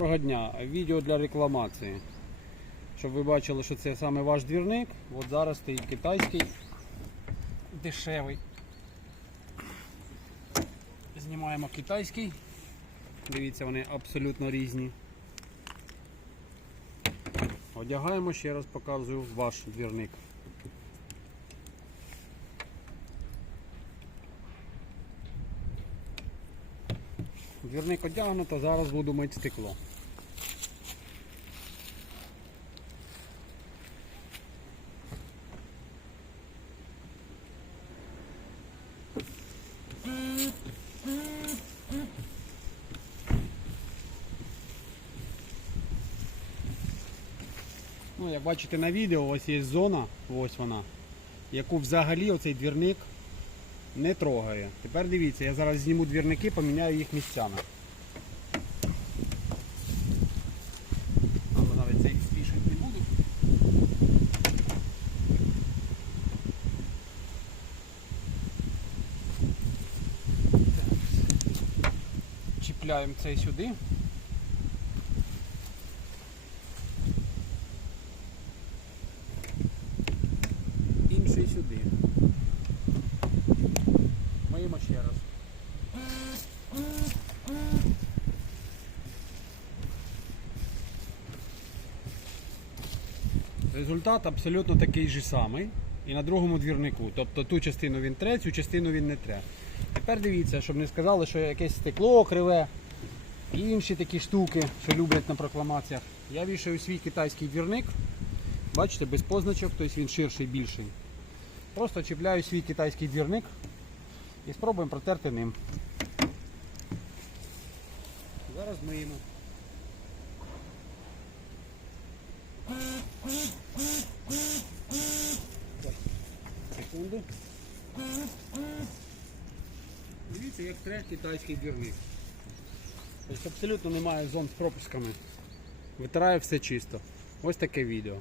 Доброго дня. Відео для рекламації. Щоб ви бачили, що це саме ваш двірник. От зараз стоїть китайський дешевий. Знімаємо китайський. Дивіться, вони абсолютно різні. Одягаємо, ще раз показую ваш двірник. Двірник одягнуто, зараз буду мити стекло. Ну, як бачите на відео, ось є зона, ось вона, яку взагалі оцей двірник не трогає. Тепер дивіться, я зараз зніму двірники, поміняю їх місцями. Але навіть цей спішити не буду. Чіпляємо цей сюди. Інший сюди. Миємо ще раз. Результат абсолютно такий же самий. І на другому двірнику. Тобто ту частину він тре, цю частину він не тре. Тепер дивіться, щоб не сказали, що якесь стекло криве і інші такі штуки, що люблять на прокламаціях. Я вішаю свій китайський двірник. Бачите, без позначок, тобто він ширший, більший. Просто чіпляю свій китайський двірник і спробуємо протерти ним. Зараз миємо. Секунду. Дивіться, як тре китайський двірник. Тобто абсолютно немає зон з пропусками. Витирає все чисто. Ось таке відео.